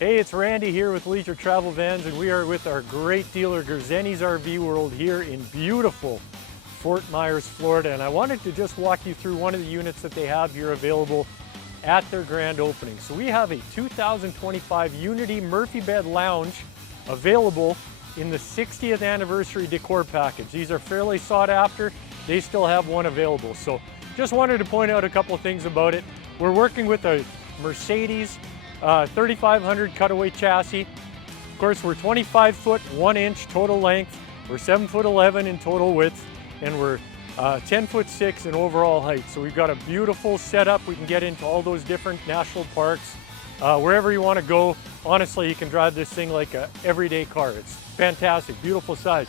Hey, it's Randy here with Leisure Travel Vans, and we are with our great dealer Grzeni's RV World here in beautiful Fort Myers, Florida. And I wanted to just walk you through one of the units that they have here available at their grand opening. So we have a 2025 Unity Murphy Bed Lounge available in the 60th anniversary decor package. These are fairly sought after. They still have one available. So just wanted to point out a couple of things about it. We're working with a Mercedes 3500 cutaway chassis. Of course, we're 25 foot 1 inch total length. We're 7 foot 11 in total width, and we're 10 foot 6 in overall height. So we've got a beautiful setup. We can get into all those different national parks. Wherever you want to go, honestly, you can drive this thing like an everyday car. It's fantastic, beautiful size.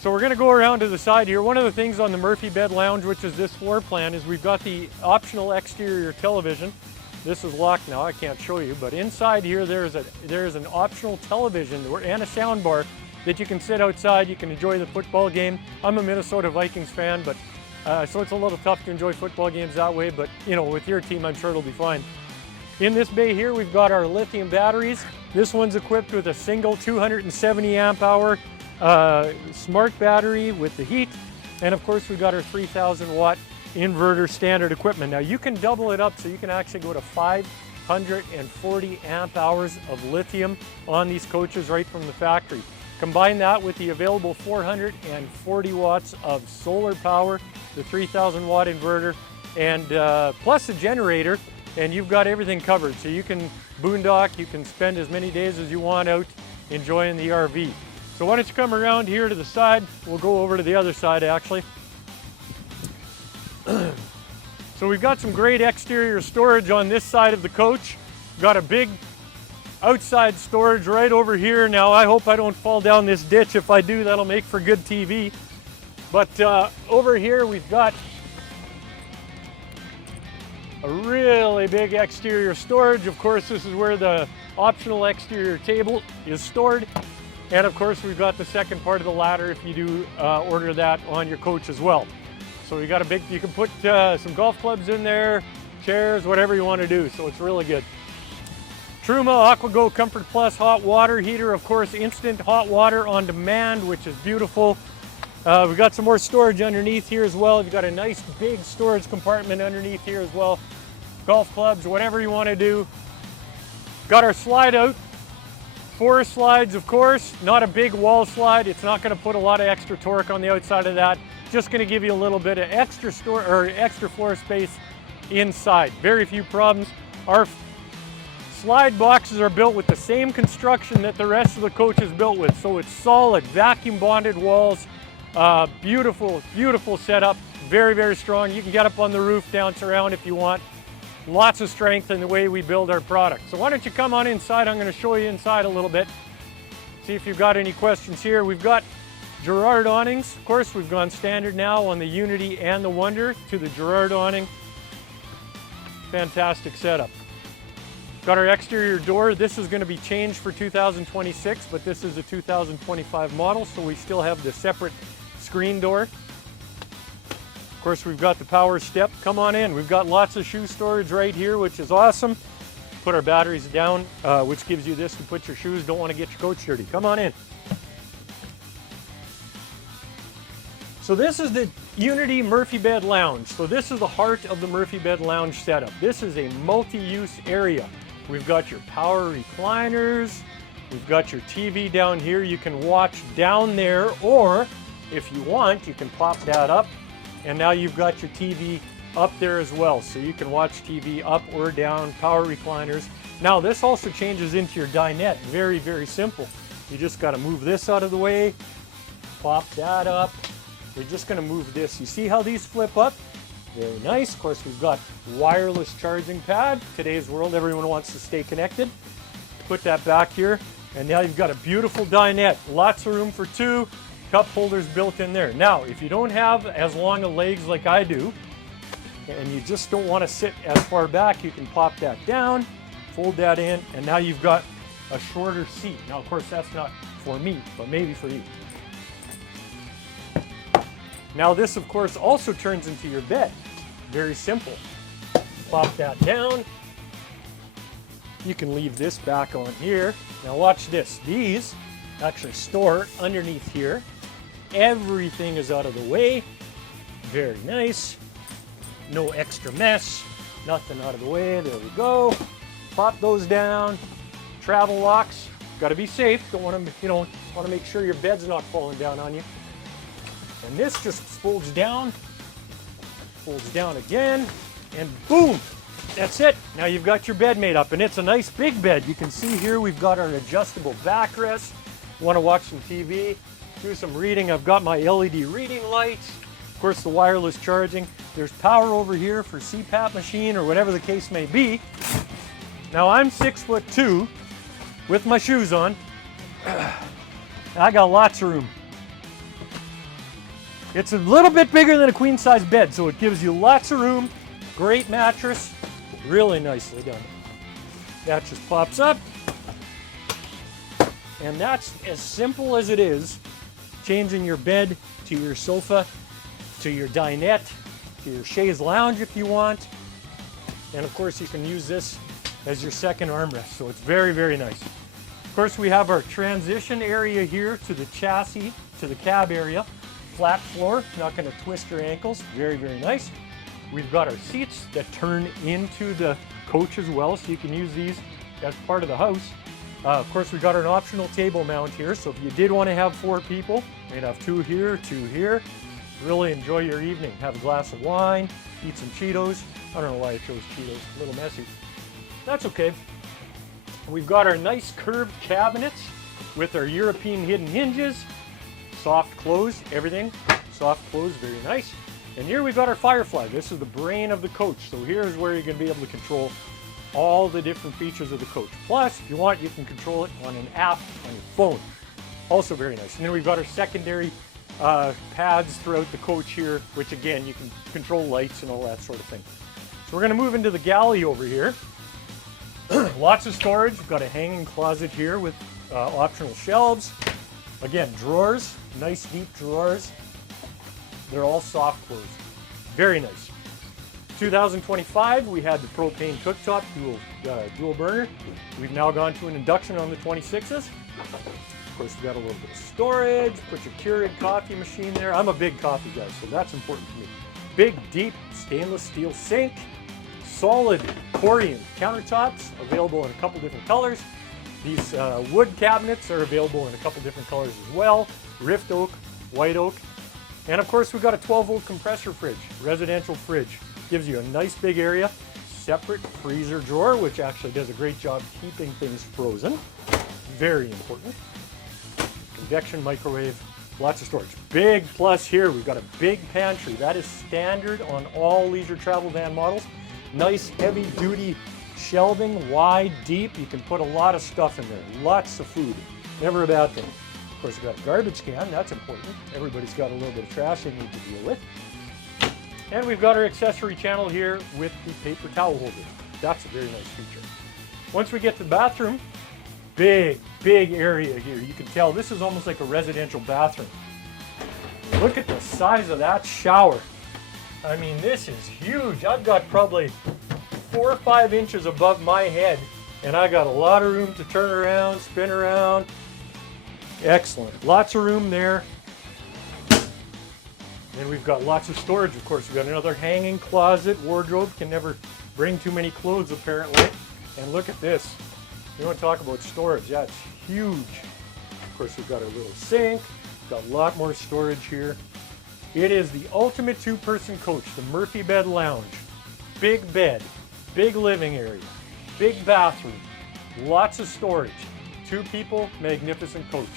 So we're going to go around to the side here. One of the things on the Murphy Bed Lounge, which is this floor plan, is we've got the optional exterior television. This is locked now, I can't show you, but inside here there's an optional television and a sound bar that you can sit outside. You can enjoy the football game. I'm a Minnesota Vikings fan, but so it's a little tough to enjoy football games that way, but you know, with your team, I'm sure it'll be fine. In this bay here, we've got our lithium batteries. This one's equipped with a single 270 amp hour smart battery with the heat, and of course we've got our 3000 watt inverter standard equipment. Now you can double it up so you can actually go to 540 amp hours of lithium on these coaches right from the factory. Combine that with the available 440 watts of solar power, the 3000 watt inverter, and plus a generator, and you've got everything covered. So you can boondock, you can spend as many days as you want out enjoying the RV. So why don't you come around here to the side? We'll go over to the other side actually. So we've got some great exterior storage on this side of the coach. We've got a big outside storage right over here. Now I hope I don't fall down this ditch. If I do, that'll make for good TV. But over here we've got a really big exterior storage. Of course, this is where the optional exterior table is stored. And of course, we've got the second part of the ladder if you do order that on your coach as well. So we got a big, you can put some golf clubs in there, chairs, whatever you want to do. So it's really good. Truma AquaGo Comfort Plus hot water heater. Of course, instant hot water on demand, which is beautiful. We've got some more storage underneath here as well. You've got a nice big storage compartment underneath here as well. Golf clubs, whatever you want to do. Got our slide out. 4 slides, of course, not a big wall slide. It's not going to put a lot of extra torque on the outside of that. Just going to give you a little bit of extra floor space inside. Very few problems. Our slide boxes are built with the same construction that the rest of the coach is built with. So it's solid, vacuum bonded walls. Beautiful, beautiful setup. Very, very strong. You can get up on the roof, bounce around if you want. Lots of strength in the way we build our product. So why don't you come on inside? I'm going to show you inside a little bit. See if you've got any questions here. We've got Girard awnings. Of course, we've gone standard now on the Unity and the Wonder to the Girard awning. Fantastic setup. Got our exterior door. This is going to be changed for 2026, but this is a 2025 model, so we still have the separate screen door. Of course, we've got the power step. Come on in. We've got lots of shoe storage right here, which is awesome. Put our batteries down, which gives you this to put your shoes. Don't want to get your coach dirty. Come on in. So this is the Unity Murphy Bed Lounge. So this is the heart of the Murphy Bed Lounge setup. This is a multi-use area. We've got your power recliners. We've got your TV down here. You can watch down there, or if you want, you can pop that up. And now you've got your TV up there as well. So you can watch TV up or down, power recliners. Now this also changes into your dinette. Very, very simple. You just got to move this out of the way, pop that up. We're just going to move this. You see how these flip up? Very nice. Of course, we've got wireless charging pad. Today's world, everyone wants to stay connected. Put that back here. And now you've got a beautiful dinette. Lots of room for 2. Cup holders built in there. Now, if you don't have as long of legs like I do, and you just don't want to sit as far back, you can pop that down, fold that in, and now you've got a shorter seat. Now, of course, that's not for me, but maybe for you. Now, this, of course, also turns into your bed. Very simple. Pop that down. You can leave this back on here. Now watch this. These actually store underneath here. Everything is out of the way. Very nice. No extra mess. Nothing out of the way. There we go. Pop those down. Travel locks. Got to be safe. Don't want to, want to make sure your bed's not falling down on you. And this just folds down again, and boom, that's it. Now you've got your bed made up, and it's a nice big bed. You can see here we've got our adjustable backrest. You want to watch some TV, do some reading. I've got my LED reading lights. Of course, the wireless charging. There's power over here for CPAP machine or whatever the case may be. Now I'm 6'2" with my shoes on. I got lots of room. It's a little bit bigger than a queen size bed, so it gives you lots of room. Great mattress, really nicely done. That just pops up. And that's as simple as it is, changing your bed to your sofa, to your dinette, to your chaise lounge if you want. And of course you can use this as your second armrest, so it's very, very nice. Of course we have our transition area here to the chassis, to the cab area. Flat floor, not going to twist your ankles. Very, very nice. We've got our seats that turn into the coach as well, so you can use these as part of the house. Of course, we've got an optional table mount here, so if you did want to have 4 people, you'd have 2 here, 2 here. Really enjoy your evening. Have a glass of wine, eat some Cheetos. I don't know why I chose Cheetos, a little messy. That's okay. We've got our nice curved cabinets with our European hidden hinges. Soft close, everything. Soft close, very nice. And here we've got our Firefly. This is the brain of the coach. So here's where you're going to be able to control all the different features of the coach. Plus, if you want, you can control it on an app on your phone. Also very nice. And then we've got our secondary pads throughout the coach here, which again, you can control lights and all that sort of thing. So we're going to move into the galley over here. Lots of storage. We've got a hanging closet here with optional shelves. Again, drawers, nice deep drawers. They're all soft close. Very nice. 2025, we had the propane cooktop, dual burner. We've now gone to an induction on the 26s. Of course, we've got a little bit of storage. Put your Keurig coffee machine there. I'm a big coffee guy, so that's important to me. Big, deep stainless steel sink. Solid Corian countertops, available in a couple different colors. These wood cabinets are available in a couple different colors as well. Rift oak, white oak. And of course we've got a 12-volt compressor fridge, residential fridge. Gives you a nice big area. Separate freezer drawer, which actually does a great job keeping things frozen. Very important. Convection microwave, lots of storage. Big plus here, we've got a big pantry. That is standard on all leisure travel van models. Nice heavy duty shelving, wide, deep. You can put a lot of stuff in there. Lots of food. Never a bad thing. Of course, we've got a garbage can. That's important. Everybody's got a little bit of trash they need to deal with. And we've got our accessory channel here with the paper towel holder. That's a very nice feature. Once we get to the bathroom, big, big area here. You can tell this is almost like a residential bathroom. Look at the size of that shower. I mean, this is huge. I've got probably 4 or 5 inches above my head, and I got a lot of room to turn around, spin around. Excellent. Lots of room there. And we've got lots of storage, of course. We've got another hanging closet. Wardrobe can never bring too many clothes, apparently. And look at this. You want to talk about storage? That's huge. Of course, we've got our little sink. Got a lot more storage here. It is the ultimate 2-person coach, the Murphy Bed Lounge. Big bed, big living area, big bathroom, lots of storage. 2 people, magnificent coach.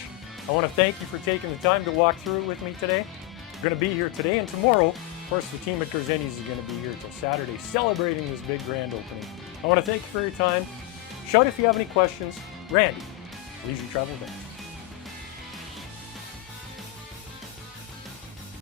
I want to thank you for taking the time to walk through it with me today. We're going to be here today and tomorrow. Of course, the team at Grzeni's is going to be here until Saturday, celebrating this big grand opening. I want to thank you for your time. Shout if you have any questions. Randy, Leisure Travel Vans.